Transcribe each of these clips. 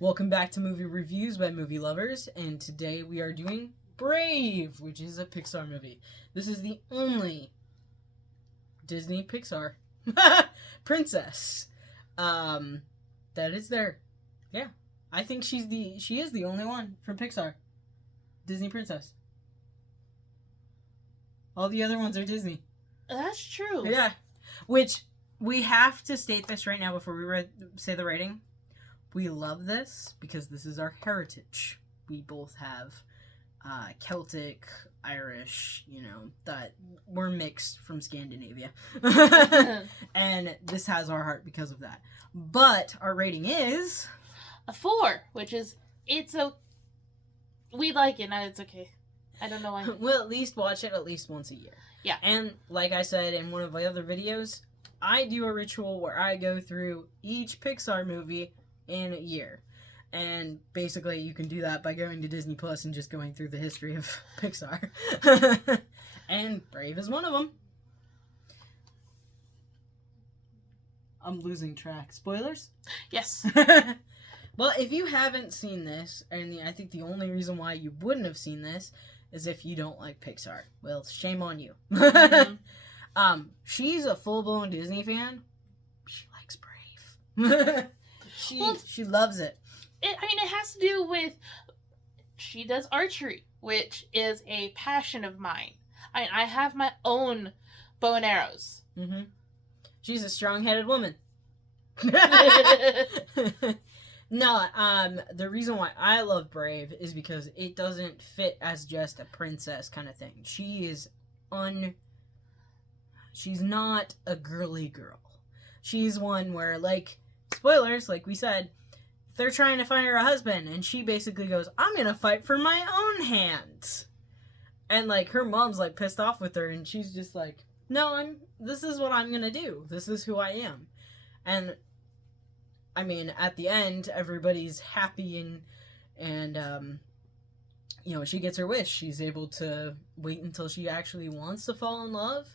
Welcome back to Movie Reviews by Movie Lovers, and today we are doing Brave, which is a Pixar movie. This is the only Disney Pixar princess that is there. Yeah, I think she is the only one from Pixar. Disney princess. All the other ones are Disney. That's true. Yeah, which we have to state this right now before we say the rating. We love this because this is our heritage. We both have Celtic, Irish, that we're mixed from Scandinavia. And this has our heart because of that. But our rating is... a 4, which is, we like it, now it's okay. I don't know why. We'll at least watch it at least once a year. Yeah. And like I said in one of my other videos, I do a ritual where I go through each Pixar movie in a year. And basically you can do that by going to Disney Plus and just going through the history of Pixar. And Brave is one of them. I'm losing track. Spoilers? Yes. Well, if you haven't seen this, and I think the only reason why you wouldn't have seen this is if you don't like Pixar. Well, shame on you. Mm-hmm. She's a full-blown Disney fan. She likes Brave. She loves it. It has to do with, she does archery, which is a passion of mine. I have my own bow and arrows. Mm-hmm. She's a strong-headed woman. No, the reason why I love Brave is because it doesn't fit as just a princess kind of thing. She's not a girly girl. She's one where, spoilers, like we said, they're trying to find her a husband, and she basically goes, I'm gonna fight for my own hand. And, her mom's, pissed off with her, and she's just like, no, this is what I'm gonna do. This is who I am. And, at the end, everybody's happy, and she gets her wish. She's able to wait until she actually wants to fall in love,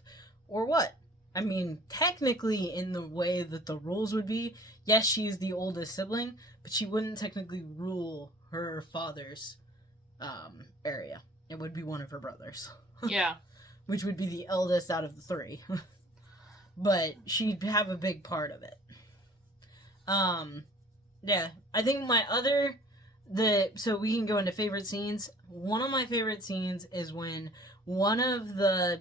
or what? Technically, in the way that the rules would be, yes, she's the oldest sibling, but she wouldn't technically rule her father's area. It would be one of her brothers. Yeah. Which would be the eldest out of the three. But she'd have a big part of it. Yeah. I think so we can go into favorite scenes. One of my favorite scenes is when one of the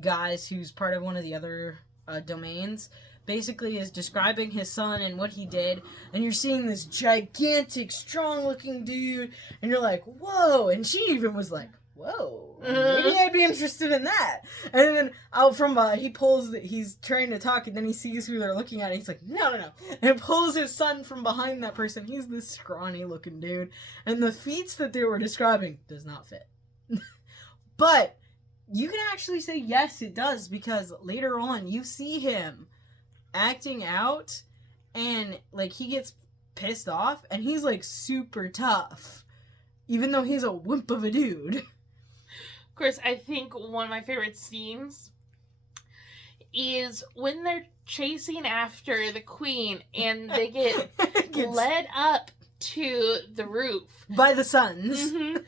guys who's part of one of the other domains basically is describing his son and what he did, and you're seeing this gigantic, strong-looking dude, and you're like, whoa, and she even was like, whoa, maybe I'd be interested in that. And then out from, he's trying to talk, and then he sees who they're looking at, and he's like, no, and pulls his son from behind that person. He's this scrawny-looking dude, and the feats that they were describing does not fit. But you can actually say, yes, it does, because later on, you see him acting out, and, he gets pissed off, and he's, super tough, even though he's a wimp of a dude. Of course, I think one of my favorite scenes is when they're chasing after the queen, and they get led up to the roof. By the sons. Mm-hmm.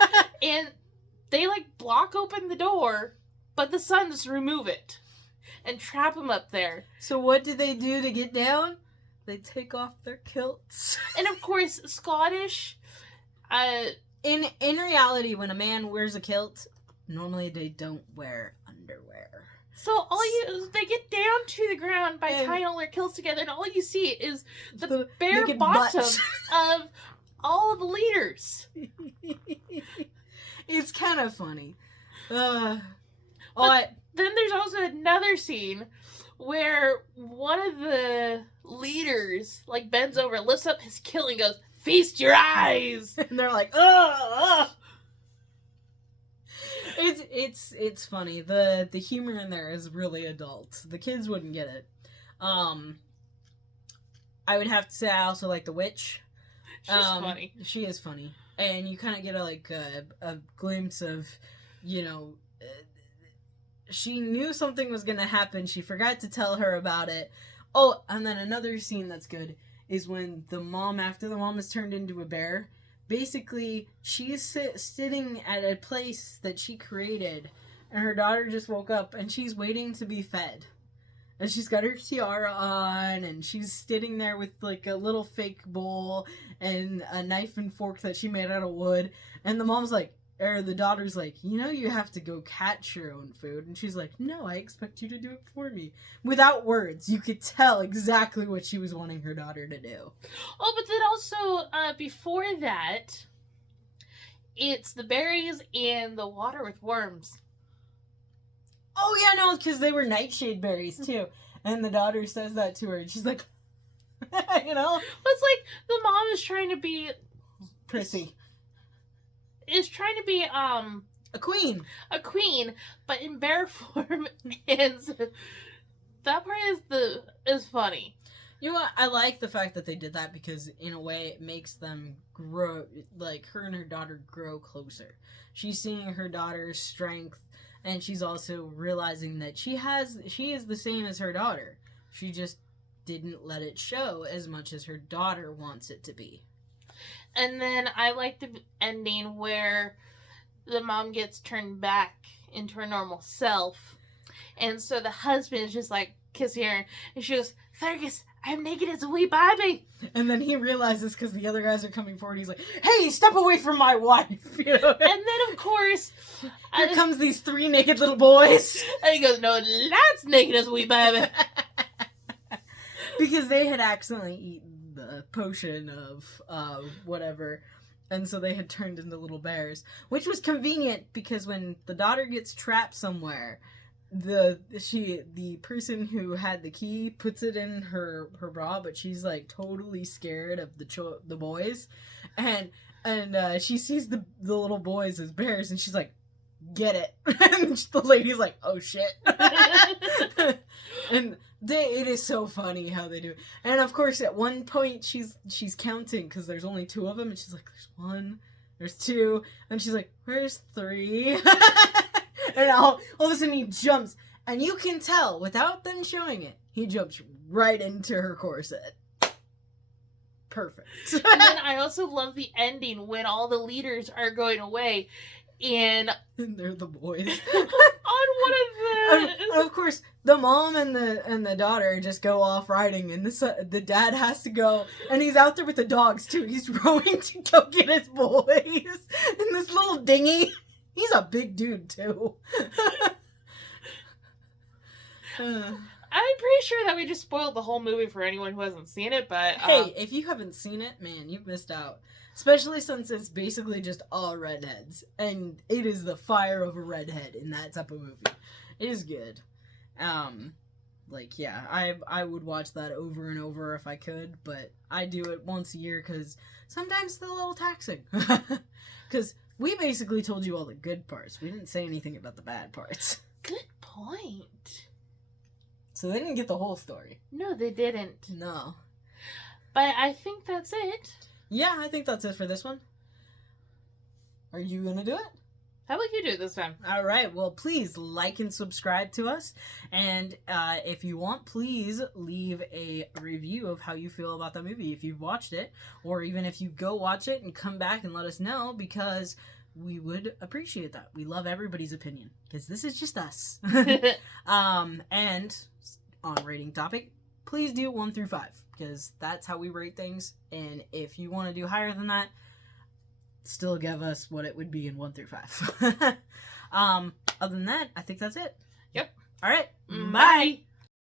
And they, block open the door, but the sons remove it and trap them up there. So what do they do to get down? They take off their kilts. And, of course, Scottish, In reality, when a man wears a kilt, normally they don't wear underwear. So they get down to the ground by tying all their kilts together, and all you see is the bare bottom of all the leaders. It's kind of funny. Then there's also another scene where one of the leaders, bends over, lifts up his kilt, and goes, "Feast your eyes!" And they're like, ugh! It's funny. The humor in there is really adult. The kids wouldn't get it. I would have to say I also like the witch. She's funny. She is funny. And you kind of get a glimpse of, she knew something was going to happen. She forgot to tell her about it. Oh, and then another scene that's good is when the mom, after the mom is turned into a bear, basically she's sitting at a place that she created, and her daughter just woke up and she's waiting to be fed. And she's got her tiara on, and she's sitting there with like a little fake bowl and a knife and fork that she made out of wood. And the mom's like, or the daughter's like, you know, you have to go catch your own food. And she's like, no, I expect you to do it for me. Without words, you could tell exactly what she was wanting her daughter to do. Oh, but then also, before that, it's the berries and the water with worms. Oh, yeah, no, because they were nightshade berries, too. And the daughter says that to her, and she's like, you know? It's like the mom is trying to be... Prissy. Is trying to be, a queen. A queen, but in bear form, and that part is funny. You know what? I like the fact that they did that because, in a way, it makes them grow, like, her and her daughter grow closer. She's seeing her daughter's strength, and she's also realizing that she is the same as her daughter. She just didn't let it show as much as her daughter wants it to be. And then I like the ending where the mom gets turned back into her normal self. And so the husband is just like kissing her, and she goes, Fergus, I'm naked as a wee baby. And then he realizes, because the other guys are coming forward, he's like, hey, step away from my wife. You know? And then, of course, here comes these 3 naked little boys. And he goes, no, that's naked as a wee baby. Because they had accidentally eaten the potion of whatever, and so they had turned into little bears, which was convenient because when the daughter gets trapped somewhere, the person who had the key puts it in her bra, but she's like totally scared of the boys, and she sees the little boys as bears, and she's like, get it. And the lady's like, oh shit. And it is so funny how they do it. And of course at one point she's counting because there's only 2 of them, and she's like, there's 1, there's 2, and she's like, where's 3? And all of a sudden he jumps, and you can tell without them showing it, he jumps right into her corset. Perfect. And then I also love the ending when all the leaders are going away, and they're the boys. On one of the... And of course, the mom and the daughter just go off riding, and the dad has to go, and he's out there with the dogs too. He's rowing to go get his boys in this little dinghy. He's a big dude too. I'm pretty sure that we just spoiled the whole movie for anyone who hasn't seen it, but... Hey, if you haven't seen it, man, you've missed out. Especially since it's basically just all redheads. And it is the fire of a redhead in that type of movie. It is good. Like, yeah, I would watch that over and over if I could, but I do it once a year because sometimes it's a little taxing. Because we basically told you all the good parts. We didn't say anything about the bad parts. Good point. So they didn't get the whole story. No, they didn't. No. But I think that's it. Yeah, I think that's it for this one. Are you gonna do it? How about you do it this time? Alright, well, please like and subscribe to us. And if you want, please leave a review of how you feel about the movie if you've watched it. Or even if you go watch it and come back and let us know, because we would appreciate that. We love everybody's opinion, because this is just us. And on rating topic, please do 1 through 5, because that's how we rate things. And if you want to do higher than that, still give us what it would be in 1 through 5. Other than that, I think that's it. Yep. All right. Bye.